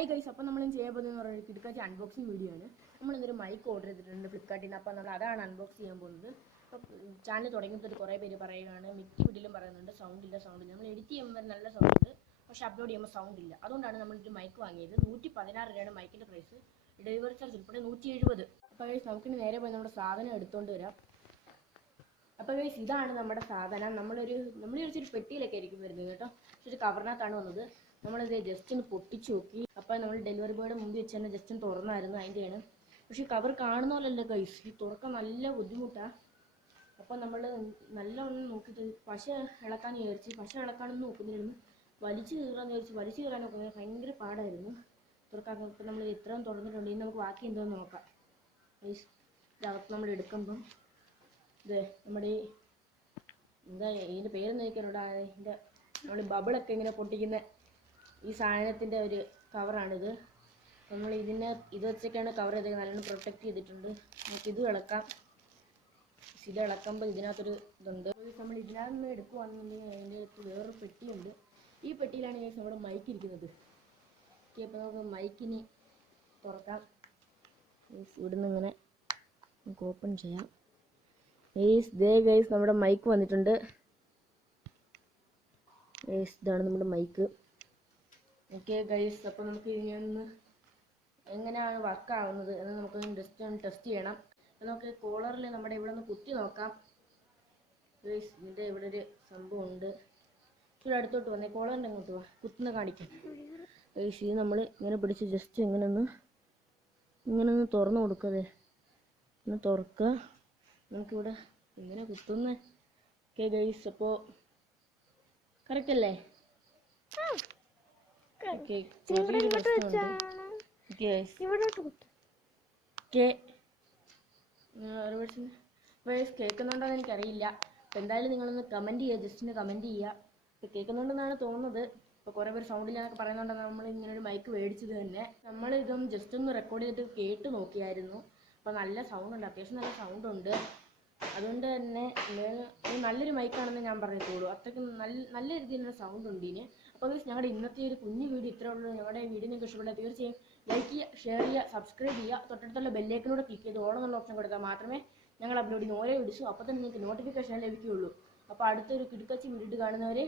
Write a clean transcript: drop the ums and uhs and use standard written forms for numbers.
Hi guys, അപ്പോൾ നമ്മൾ ചെയ്യാൻ പോകുന്നതെന്ന് പറയുന്നത് കിടക്കാച്ച അൺബോക്സിങ് വീഡിയോ ആണ്. നമ്മൾ ഇന്നൊരു മൈക്ക് ഓർഡർ ചെയ്തിട്ടുണ്ട് ഫ്ലിപ്കാർട്ടിൽ നിന്ന്. അപ്പോൾ നമ്മൾ അതാണ് അൺബോക്സ് ചെയ്യാൻ പോകുന്നത്. അപ്പോൾ ചാനൽ തുടങ്ങിയിട്ട് കുറേ പേര് പറയുകയാണ്, മിക്ക വീട്ടിലും പറയുന്നുണ്ട് സൗണ്ട് ഇല്ല. നമ്മൾ എഡിറ്റ് ചെയ്യുമ്പോൾ നല്ല സൗണ്ട് ഉണ്ട്, പക്ഷേ അപ്ലോഡ് ചെയ്യുമ്പോൾ സൗണ്ട് ഇല്ല. അതുകൊണ്ടാണ് നമ്മളൊരു മൈക്ക് വാങ്ങിയത്. 116 രൂപയാണ് മൈക്കിൻ്റെ പ്രൈസ്. ഡെലിവറി ചാർജ് ഉൾപ്പെടെ 170. അപ്പോൾ ഗൈസ് നമുക്കിനി നേരെ പോയി നമ്മുടെ സാധനം എടുത്തുകൊണ്ട് വരാം. അപ്പോൾ ഗൈസ് ഇതാണ് നമ്മുടെ സാധനം. നമ്മളൊരു പെട്ടിയിലൊക്കെ ആയിരിക്കും വരുന്നത് കേട്ടോ. പക്ഷേ ഒരു കവറിനകത്താണ് വന്നത്. നമ്മളിത് ജസ്റ്റ് ഒന്ന് പൊട്ടിച്ചു നോക്കി. അപ്പോൾ നമ്മൾ ഡെലിവറി ബോയുടെ മുമ്പിൽ വെച്ച് തന്നെ ജസ്റ്റ് ഒന്ന് തുറന്നായിരുന്നു, അതിൻ്റെയാണ്. പക്ഷേ കവർ കാണുന്ന പോലെയല്ല ഗൈസ്, ഈ തുറക്കാൻ നല്ല ബുദ്ധിമുട്ടാണ്. അപ്പോൾ നമ്മൾ നല്ലവണ്ണം നോക്കിയിട്ട് പശ ഇളക്കാനൊന്നും നോക്കുന്നില്ലായിരുന്നു. വലിച്ചു കീറാൻ നോക്കുന്നത് ഭയങ്കര പാടായിരുന്നു തുറക്കാൻ. ഇപ്പോൾ നമ്മൾ ഇത്രയും തുറന്നിട്ടുണ്ട്. ഇനി നമുക്ക് ബാക്കി എന്തോന്ന് നോക്കാം ഗൈസ്. ഇതകത്ത് നമ്മൾ എടുക്കുമ്പം ഇത് നമ്മുടെ ഇതിൻ്റെ പേരെന്ന് ചോദിക്കാനോടാ, ഇതിൻ്റെ നമ്മൾ ബബിളൊക്കെ ഇങ്ങനെ പൊട്ടിക്കുന്ന ഈ സാധനത്തിൻ്റെ ഒരു കവറാണിത്. നമ്മൾ ഇത് വെച്ചൊക്കെയാണ് കവർ ചെയ്തത്. നല്ലോണം പ്രൊട്ടക്റ്റ് ചെയ്തിട്ടുണ്ട്. നമുക്കിത് ഇളക്കാം. ഇത് ഇളക്കുമ്പോൾ ഇതിനകത്തൊരു ഇതുണ്ട്. നമ്മൾ ഇതിനകത്ത് നിന്ന് എടുക്കുകയാണെന്നുണ്ടെങ്കിൽ അതിൻ്റെ അടുത്ത് വേറൊരു പെട്ടിയുണ്ട്. ഈ പെട്ടിയിലാണ് നമ്മുടെ മൈക്ക് ഇരിക്കുന്നത്. ഓക്കെ, അപ്പോൾ നമുക്ക് മൈക്കിനി തുറക്കാം. ഇവിടുന്ന് ഇങ്ങനെ നമുക്ക് ഓപ്പൺ ചെയ്യാം. ഗൈസ് നമ്മുടെ മൈക്ക് വന്നിട്ടുണ്ട്. ഇതാണ് നമ്മുടെ മൈക്ക്. ഓക്കെ ഗൈസ്, അപ്പോൾ നമുക്ക് ഇനിയൊന്ന് എങ്ങനെയാണ് വർക്ക് ആവുന്നത് എന്ന് നമുക്ക് ജസ്റ്റ് ഒന്ന് ടെസ്റ്റ് ചെയ്യണം. അപ്പോൾ നമുക്ക് കോളറിൽ നമ്മുടെ ഇവിടെ ഒന്ന് കുത്തി നോക്കാം. ഗൈസ് ഇതിൻ്റെ ഇവിടെ ഒരു സംഭവം ഉണ്ട്. ഇവിടെ അടുത്തോട്ട് വന്നേ, കോളറിൻ്റെ അങ്ങോട്ട് വാ, കുത്തുന്ന കാണിക്കാം. ഗൈസ് ഇത് നമ്മൾ ഇങ്ങനെ പിടിച്ച് ജസ്റ്റ് ഇങ്ങനെ ഒന്ന് തുറന്നു കൊടുക്കതേ, ഒന്ന് തുറക്കുക. നമുക്കിവിടെ ഇങ്ങനെ കുത്തുന്നേ. ഓക്കെ ഗൈസ്, അപ്പോൾ കറക്റ്റ് അല്ലേ? കേൾക്കുന്നുണ്ടോന്ന് എനിക്കറിയില്ല. അപ്പോൾ എന്തായാലും നിങ്ങളൊന്ന് കമൻറ്റ് ചെയ്യുക, ജസ്റ്റ് കമൻറ്റ് ചെയ്യുക. ഇപ്പോൾ കേൾക്കുന്നുണ്ടെന്നാണ് തോന്നുന്നത്. ഇപ്പോൾ കുറേ പേര് സൗണ്ടില്ലാന്നൊക്കെ പറയുന്നുണ്ടെന്ന് നമ്മൾ ഇങ്ങനൊരു മൈക്ക് മേടിച്ചത് തന്നെ. നമ്മൾ ഇതൊന്ന് ജസ്റ്റ് ഒന്ന് റെക്കോർഡ് ചെയ്തിട്ട് കേട്ട് നോക്കിയായിരുന്നു. അപ്പോൾ നല്ല സൗണ്ട് ഉണ്ട്, അത്യാവശ്യം നല്ല സൗണ്ട് ഉണ്ട്. അതുകൊണ്ട് തന്നെ നല്ലൊരു മൈക്കാണെന്ന് ഞാൻ പറയത്തുള്ളൂ. അത്രയ്ക്ക് നല്ല രീതിയിലുള്ള സൗണ്ട് ഉണ്ട് ഇതിന്. അപ്പോൾ ഞങ്ങളുടെ ഇന്നത്തെ ഒരു കുഞ്ഞു വീഡിയോ ഇത്രേ ഉള്ളൂ. ഞങ്ങളുടെ വീഡിയോ നിങ്ങൾക്ക് ഇഷ്ടപ്പെട്ടാൽ തീർച്ചയായും ലൈക്ക് ചെയ്യുക, ഷെയർ ചെയ്യുക, സബ്സ്ക്രൈബ് ചെയ്യുക. തൊട്ടടുത്തുള്ള ബെല്ലൈക്കനൂടെ ക്ലിക്ക് ചെയ്ത് ഓൾ എന്നുള്ള ഓപ്ഷൻ കൊടുത്താൽ മാത്രമേ ഞങ്ങൾ അപ്ലോഡ് ചെയ്യുന്ന ഓരോ വീഡിയോസും അപ്പോൾ തന്നെ നിങ്ങൾക്ക് നോട്ടിഫിക്കേഷൻ ലഭിക്കുകയുള്ളൂ. അപ്പോൾ അടുത്തൊരു കിടക്കാച്ചി വീഡിയോ കാണുന്നവരെ